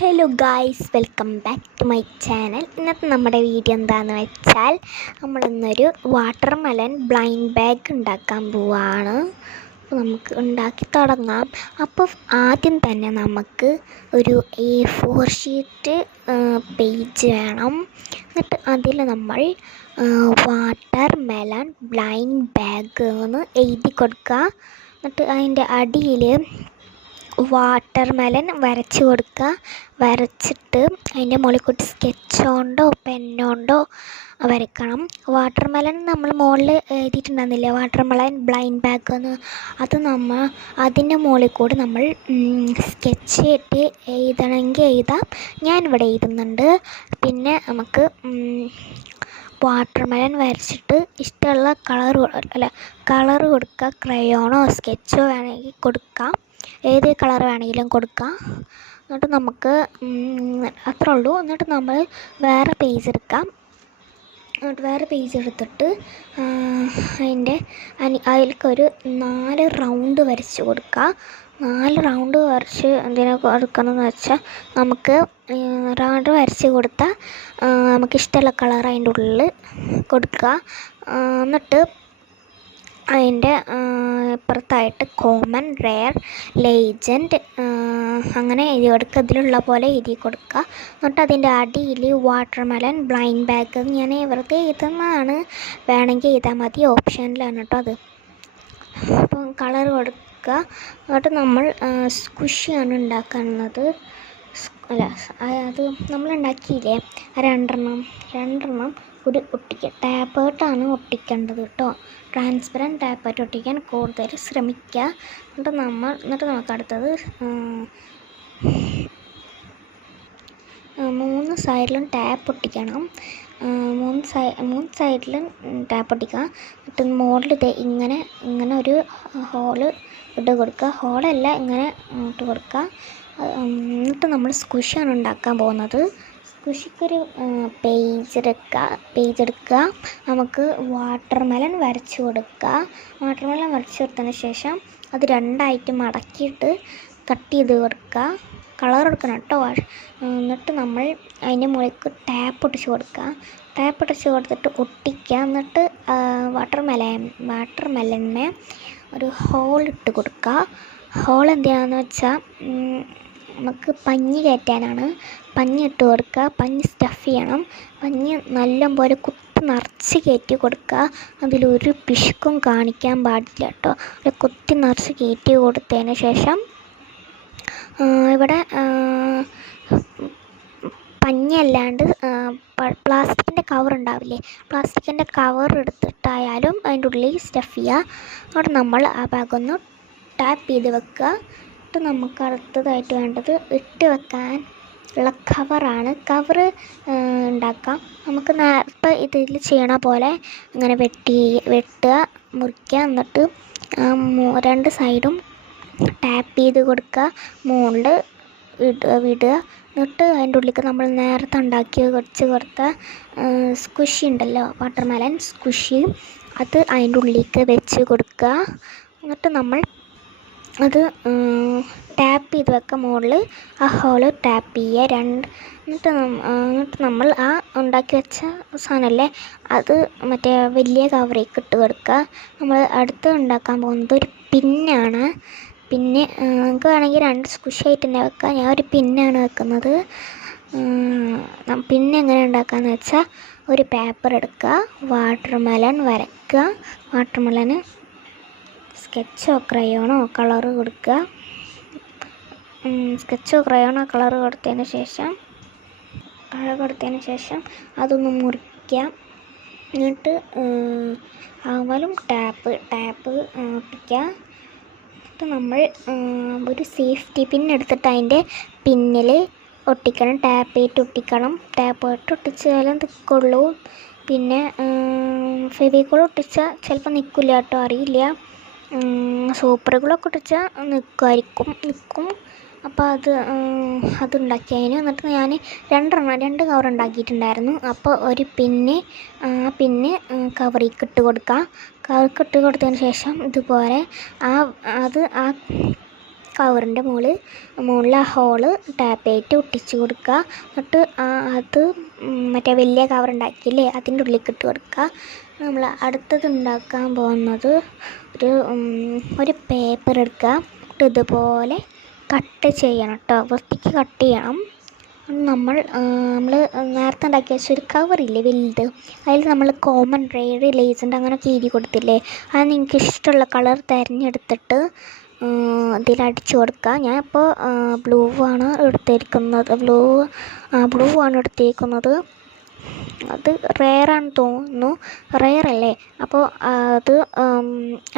Hello guys, welcome back to my channel. ഇന്നത്തെ നമ്മുടെ video എന്താണെന്ന് വെച്ചാൽ നമ്മളിന്നൊരു വാട്ടർ മെലൺ ബ്ലൈൻഡ് ബാഗ് ഉണ്ടാക്കാൻ പോവാണ്. അപ്പോൾ നമുക്ക് ഉണ്ടാക്കി തുടങ്ങാം. അപ്പോൾ ആദ്യം തന്നെ നമുക്ക് ഒരു A4 ഷീറ്റ് പേജ് വേണം. എന്നിട്ട് അതിൽ നമ്മൾ വാട്ടർ മെലൺ ബ്ലൈൻഡ് ബാഗ് എന്ന് എഴുതി കൊടുക്കുക. എന്നിട്ട് അതിൻ്റെ അടിയിൽ വാട്ടർ മെലൺ വരച്ച് കൊടുക്കുക. വരച്ചിട്ട് അതിൻ്റെ മുകളിൽ കൂട്ടി സ്കെച്ച് കൊണ്ടോ പെന്നോണ്ടോ വരയ്ക്കണം. വാട്ടർ മെലൺ നമ്മൾ മുകളിൽ എഴുതിയിട്ടുണ്ടായിരുന്നില്ലേ, വാട്ടർ മെലൺ ബ്ലൈൻഡ് ബാഗ് എന്ന്. അത് നമ്മൾ അതിൻ്റെ മുകളിൽ കൂടി നമ്മൾ സ്കെച്ച് ഇട്ട് എഴുതണമെങ്കിൽ എഴുതാം. ഞാനിവിടെ എഴുതുന്നുണ്ട്. പിന്നെ നമുക്ക് വാട്ടർ മെലൺ വരച്ചിട്ട് ഇഷ്ടമുള്ള കളർ കൊടുക്കുക. ക്രയോണോ സ്കെച്ചോ വേണമെങ്കിൽ കൊടുക്കാം, ഏത് കളർ വേണമെങ്കിലും കൊടുക്കാം. എന്നിട്ട് നമുക്ക് അത്രേ ഉള്ളൂ. എന്നിട്ട് നമ്മൾ വേറെ പേജ് എടുക്കാം. എന്നിട്ട് വേറെ പേജ് എടുത്തിട്ട് അതിലേക്കൊരു 4 റൗണ്ട് വരച്ച് കൊടുക്കുക. 4 റൗണ്ട് വരച്ച് എന്തിനാ കൊടുക്കണമെന്ന് വെച്ചാൽ നമുക്ക് റൗണ്ട് വരച്ച് കൊടുത്താൽ നമുക്കിഷ്ടമുള്ള കളർ അതിൻ്റെ ഉള്ളിൽ കൊടുക്കുക. എന്നിട്ട് അതിൻ്റെ ഇപ്പുറത്തായിട്ട് കോമൺ, റെയർ, ലേജൻഡ് അങ്ങനെ എഴുതി കൊടുക്കുക. ഇതിലുള്ള പോലെ എഴുതി കൊടുക്കുക. എന്നിട്ട് അതിൻ്റെ അടിയിൽ വാട്ടർ മെലൺ ബ്ലൈൻഡ് ബാഗ് ഞാൻ വെറുതെ എഴുതുന്നതാണ്, വേണമെങ്കിൽ എഴുതാൻ മതി, ഓപ്ഷനിലാണ് കേട്ടോ അത്. അപ്പം കളർ കൊടുക്കുക. എന്നിട്ട് നമ്മൾ സ്ക്വിഷിയാണ് ഉണ്ടാക്കാനുള്ളത്. അത് നമ്മളുണ്ടാക്കിയില്ലേ രണ്ടെണ്ണം ഒരു ഒട്ടിക്കുക. ടാപ്പായിട്ടാണ് ഒട്ടിക്കേണ്ടത് കേട്ടോ. ട്രാൻസ്പെറൻറ്റ് ടാപ്പായിട്ട് ഒട്ടിക്കാൻ കൂടുതൽ ശ്രമിക്കുക. എന്നിട്ട് നമുക്ക് അടുത്തത് 3 സൈഡിലും ടാപ്പ് ഒട്ടിക്കണം. 3 സൈഡിലും ടാപ്പ് ഒട്ടിക്കുക. എന്നിട്ട് മുകളിൽ ഇങ്ങനെ ഒരു ഹോള് ഇട്ട് കൊടുക്കുക. ഹോളല്ല, ഇങ്ങനെ ഇട്ട് കൊടുക്കുക. എന്നിട്ട് നമ്മൾ സ്ക്വിഷാണ് ഉണ്ടാക്കാൻ പോകുന്നത്. സ്ക്വിഷിക്കൊരു പേജ് എടുക്കുക. നമുക്ക് വാട്ടർ മെലൺ വരച്ച് കൊടുക്കുക. വാട്ടർ മെലൺ വരച്ച് കൊടുത്തതിന് ശേഷം അത് 2ആയിട്ട് മടക്കിയിട്ട് കട്ട് ചെയ്ത് കൊടുക്കുക. കളർ കൊടുക്കണം കേട്ടോ. എന്നിട്ട് നമ്മൾ അതിൻ്റെ മുകളിലേക്ക് ടാപ്പ് ഒട്ടിച്ച് കൊടുക്കുക. ടാപ്പ് ഒട്ടിച്ച് കൊടുത്തിട്ട് ഒട്ടിക്കുക. എന്നിട്ട് വാട്ടർ മെലണിനെ ഒരു ഹോൾ ഇട്ട് കൊടുക്കുക. ഹോൾ എന്തിനാണെന്ന് വെച്ചാൽ നമുക്ക് പഞ്ഞി കയറ്റാനാണ്. പഞ്ഞി ഇട്ട് കൊടുക്കുക. പഞ്ഞി സ്റ്റഫ് ചെയ്യണം. പഞ്ഞി നല്ലപോലെ കുത്തി നിറച്ച് കയറ്റി കൊടുക്കുക. അതിലൊരു പിശുക്കും കാണിക്കാൻ പാടില്ല കേട്ടോ. കുത്തി നിറച്ച് കയറ്റി കൊടുത്തതിന് ശേഷം ഇവിടെ പഞ്ഞി അല്ലാണ്ട് പ്ലാസ്റ്റിക്കിൻ്റെ കവർ ഉണ്ടാവില്ലേ, പ്ലാസ്റ്റിക്കിൻ്റെ കവർ എടുത്തിട്ടായാലും അതിൻ്റെ ഉള്ളിൽ സ്റ്റഫ് ചെയ്യുക. അവിടെ നമ്മൾ ആ ഭാഗമൊന്ന് ടാപ്പ് ചെയ്ത് വെക്കുക. നമുക്ക് അടുത്തതായിട്ട് വേണ്ടത് ഇട്ട് വെക്കാൻ ഉള്ള കവറാണ്. കവർ ഉണ്ടാക്കാം. നമുക്ക് നേരത്തെ ഇതിൽ ചെയ്യണ പോലെ ഇങ്ങനെ വെട്ടുക, മുറിക്കുക. എന്നിട്ട് 2 സൈഡും ടാപ്പ് ചെയ്ത് കൊടുക്കുക. മുകളിൽ വിടുക. എന്നിട്ട് അതിൻ്റെ ഉള്ളിലേക്ക് നമ്മൾ നേരത്തെ ഉണ്ടാക്കി വെച്ച് കൊടുത്ത സ്ക്വിഷി ഉണ്ടല്ലോ, വാട്ടർ മെലൺ സ്ക്വിഷി, അത് അതിൻ്റെ ഉള്ളിലേക്ക് വെച്ച് കൊടുക്കുക. എന്നിട്ട് നമ്മൾ അത് ടാപ്പ് ചെയ്ത് വെക്കുക. മുകളിൽ ആ ഹോള് ടാപ്പ് ചെയ്യുക. എന്നിട്ട് നമ്മൾ ആ ഉണ്ടാക്കി വെച്ച സാധനമല്ലേ, അത് മറ്റേ വലിയ കവറേക്ക് ഇട്ട് കൊടുക്കുക. നമ്മൾ അടുത്ത് ഉണ്ടാക്കാൻ പോകുന്നത് ഒരു പിന്നാണ്. നമുക്ക് വേണമെങ്കിൽ 2 സ്ക്വിഷായിട്ട് തന്നെ വെക്കാം. ഞാൻ ഒരു പിന്നാണ് വെക്കുന്നത്. പിന്നെ എങ്ങനെ ഉണ്ടാക്കാമെന്ന് വെച്ചാൽ ഒരു പേപ്പർ എടുക്കുക, വാട്ടർ മെലൺ വരയ്ക്കുക. വാട്ടർ മെലന് സ്കെച്ചോ ക്രയോണോ കളർ കൊടുക്കുക. സ്കെച്ചോ ക്രയോണോ കളർ കൊടുത്തതിന് ശേഷം അതൊന്ന് മുറിക്കുക. എന്നിട്ട് ആവലും ടാപ്പ് ഒട്ടിക്കുക. എന്നിട്ട് നമ്മൾ ഒരു സേഫ്റ്റി പിൻ എടുത്തിട്ട് അതിൻ്റെ പിന്നിൽ ഒട്ടിക്കണം. ടാപ്പായിട്ട് ഒട്ടിക്കണം. ടാപ്പായിട്ട് ഒട്ടിച്ചാലേ നിൽക്കുള്ളൂ. പിന്നെ ഫെവിക്കോൾ ഒട്ടിച്ചാൽ ചിലപ്പോൾ നിൽക്കില്ല കേട്ടോ, അറിയില്ല. സൂപ്പറുകളൊക്കെ ഒട്ടിച്ചാൽ നിൽക്കും. അപ്പോൾ അതുണ്ടാക്കിയതിന് എന്നിട്ട് ഞാൻ 2 കവർ ഉണ്ടാക്കിയിട്ടുണ്ടായിരുന്നു. അപ്പോൾ ഒരു പിന്ന് കവറിലേക്ക് ഇട്ട് കൊടുക്കുക. കവറിലേക്ക് ഇട്ട് കൊടുത്തതിന് ശേഷം ഇതുപോലെ കവറിൻ്റെ മുകളിൽ ആ ഹോള് ടാപ്പായിട്ട് ഒട്ടിച്ച് കൊടുക്കുക. എന്നിട്ട് അത് മറ്റേ വലിയ കവർ ഉണ്ടാക്കിയില്ലേ അതിൻ്റെ ഉള്ളിലേക്ക് ഇട്ട് കൊടുക്കുക. നമ്മൾ അടുത്തത് ഉണ്ടാക്കാൻ പോകുന്നത് ഒരു പേപ്പർ എടുക്കുക. ഇതുപോലെ കട്ട് ചെയ്യണം കേട്ടോ, വൃത്തിക്ക് കട്ട് ചെയ്യണം. നമ്മൾ നേരത്തെ ഉണ്ടാക്കി വെച്ച ഒരു കവറില്ലേ വലുത്, അതിൽ നമ്മൾ കോമൺ റെയർ ലേസിൻ്റെ അങ്ങനെയൊക്കെ എഴുതി കൊടുത്തില്ലേ, അത് നിങ്ങൾക്ക് ഇഷ്ടമുള്ള കളർ തിരഞ്ഞെടുത്തിട്ട് ഇതിലടിച്ചു കൊടുക്കുക. ഞാൻ ഇപ്പോൾ ബ്ലൂ ആണ് എടുത്തിരിക്കുന്നത്. അത് റെയറാണെന്ന് തോന്നുന്നു, റെയർ അല്ലേ. അപ്പോൾ അത്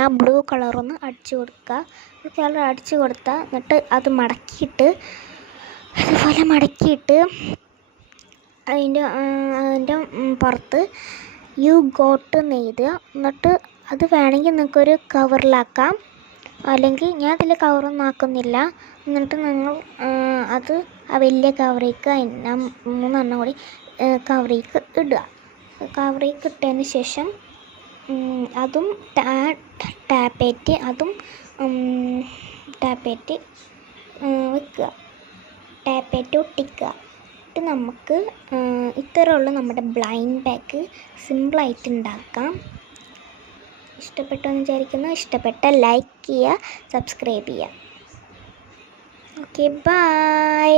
ആ ബ്ലൂ കളറൊന്ന് അടിച്ചു കൊടുക്കുക. കളർ അടിച്ചു കൊടുത്താൽ എന്നിട്ട് അത് മടക്കിയിട്ട് അതുപോലെ മടക്കിയിട്ട് അതിൻ്റെ പുറത്ത് യു ഗോട്ട് എന്ന് എഴുതുക. എന്നിട്ട് അത് വേണമെങ്കിൽ നിങ്ങൾക്കൊരു കവറിലാക്കാം, അല്ലെങ്കിൽ ഞാൻ അതിൽ കവറൊന്നും ആക്കുന്നില്ല. എന്നിട്ട് നിങ്ങൾ അത് ആ വലിയ കവറേക്ക് 3 കൂടി കവറേക്ക് ഇടുക. കവറേക്ക് ഇട്ടതിന് ശേഷം അതും ടാപ്പേറ്റ് വെക്കുക, ടാപ്പേറ്റ് ഒട്ടിക്കുക. എന്നിട്ട് നമുക്ക് ഇത്രയുള്ള നമ്മുടെ ബ്ലൈൻഡ് ബാഗ് സിമ്പിളായിട്ട് ഉണ്ടാക്കാം. ഇഷ്ടപ്പെട്ടെന്ന് വിചാരിക്കുന്നു. ഇഷ്ടപ്പെട്ടാൽ ലൈക്ക് ചെയ്യുക, സബ്സ്ക്രൈബ് ചെയ്യുക. Okay, by.